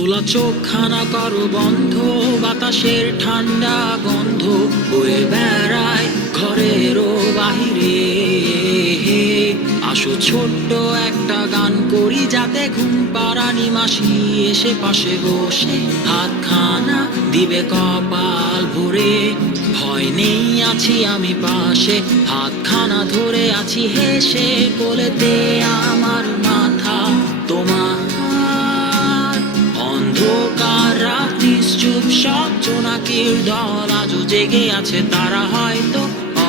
খোলা চোখখানা করো বন্ধ, বাতাসের ঠান্ডা গন্ধ বয়ে বেড়ায় ঘরেরও বাহিরে। আসো ছোট্ট একটা গান করি, যাতে ঘুম পাড়ানি মাসি এসে পাশে বসে হাতখানা দিবে কপাল ভরে। ভয় নেই, আছি আমি পাশে, হাতখানা ধরে আছি হেসে, কোলেতে আমার মাথা তোমার। অন্ধকার রাত্রি চুপ, সব জোনাকির দল আজও জেগে আছে, তারা হয়তো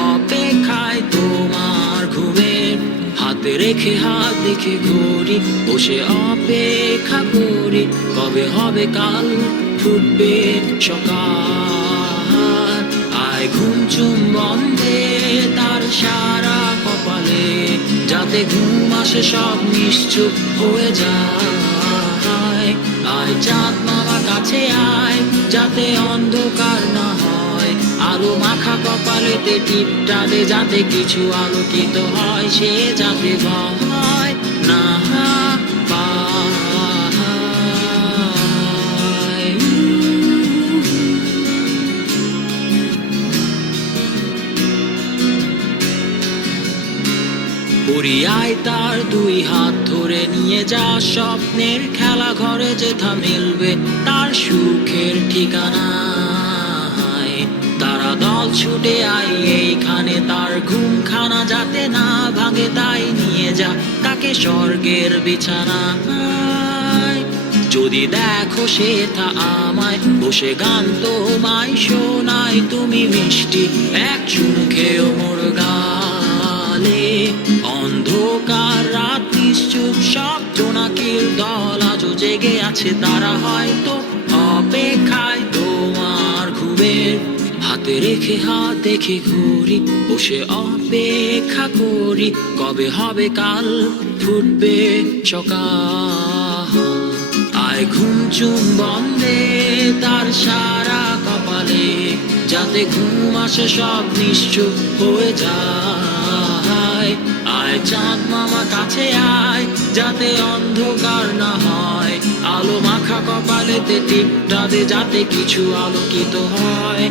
অপেক্ষায় তোমার ঘুমের। হাতে রেখে হাত দেখে ঘড়ি, বসে অপেক্ষা করি, কবে হবে কাল, ফুটবে সকাল। আয় ঘুম চুম্বন দে তার সারা কপালে, যাতে ঘুম আসে সব নিশ্চুপ হয়ে যায়। আয় চাঁদ মামা কাছে আয়, যাতে অন্ধকার না হয়, আলো মাখা কপালেতে টিপটা দে, যাতে কিছু আলোকিত হয়, সে যাতে ভয় না পায়। পরিয়ায় তার দুই হাত ধরে নিয়ে যা, স্বপ্নের খেলা ঘরে যেথা মিলবে তার সুখের ঠিকানা। তারা দল ছুটে আয় এইখানে, তার ঘুমখানা যাতে না ভাঙে, তাই নিয়ে যা তাকে স্বর্গের বিছানা। যদি দেখো সেথা আমায় বসে গান তোমায় শোনায়, তুমি মিষ্টি এক চুম খেয়েও মোর গালে। অন্ধকার রাত্রি চুপ, সব জোনাকির দল আজও জেগে আছে, তারা হয়তো অপেক্ষায় তোমার ঘুমের। হাতে রেখে হাত দেখে ঘুরি, বসে অপেক্ষা করি, কবে হবে কাল, ফুটবে সকাল। আয় ঘুম চুম্বন দে তার সারা কপালে, যাতে ঘুম আসে সব নিশ্চুপ হয়ে যায়। আয় চাঁদ মামা কাছে আয়, যাতে অন্ধকার না হয়, আলো মাখা কপালেতে টিপটা দে, যাতে কিছু আলোকিত হয়।